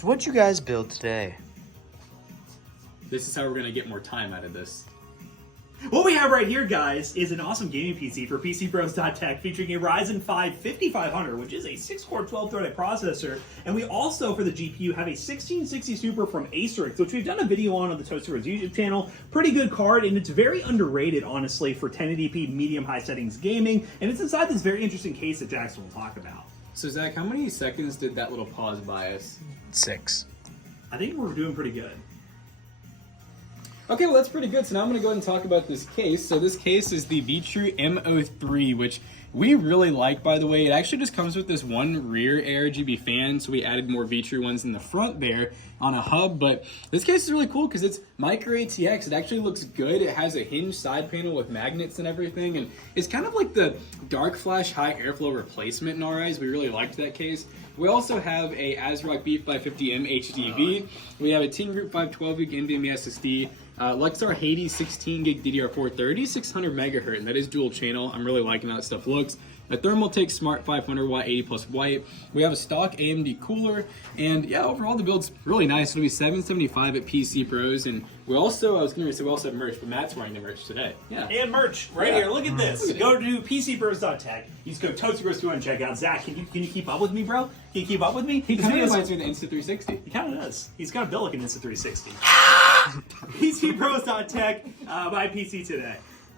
So what'd you guys build today? This is how we're gonna get more time out of this. What we have right here, guys, is an awesome gaming PC for PCBros.tech featuring a Ryzen 5 5500, which is a 6-core 12-threaded processor. And we also, for the GPU, have a 1660 Super from Acerix, which we've done a video on the Toaster Bros YouTube channel. Pretty good card, and it's very underrated, honestly, for 1080p medium-high settings gaming. And it's inside this very interesting case that Jackson will talk about. So Zach, how many seconds did that little pause buy us? 6. I think we're doing pretty good. Okay, well that's pretty good. So now I'm going to go ahead and talk about this case. So this case is the VTrue M03, which we really like, by the way. It actually just comes with this one rear ARGB fan, so we added more VTrue ones in the front there on a hub. But this case is really cool because it's micro ATX. It actually looks good. It has a hinged side panel with magnets and everything, and it's kind of like the Dark Flash high airflow replacement in our eyes. We really liked that case. We also have a ASRock B550M HDV. We have a Team Group 512 gig NVMe SSD. Lexar Hades 16 gig DDR4 3600 megahertz, and that is dual channel. I'm really liking how that stuff looks. A Thermaltake Smart 500 watt 80 plus white. We have a stock AMD cooler, and yeah, overall the build's really nice. It'll be $775 at PC Pros, and we also, I was going to say we also have merch, but Matt's wearing the merch today. Yeah. And merch right here. Look at this. Look at Go to PCBros.tech. Use code ToasterBros2 and check out. Zach, can you keep up with me, bro? Can you keep up with me? He kind of reminds me of the Insta360. He kind of does. He's got a build like an Insta360. PCBros.tech. Buy PC today.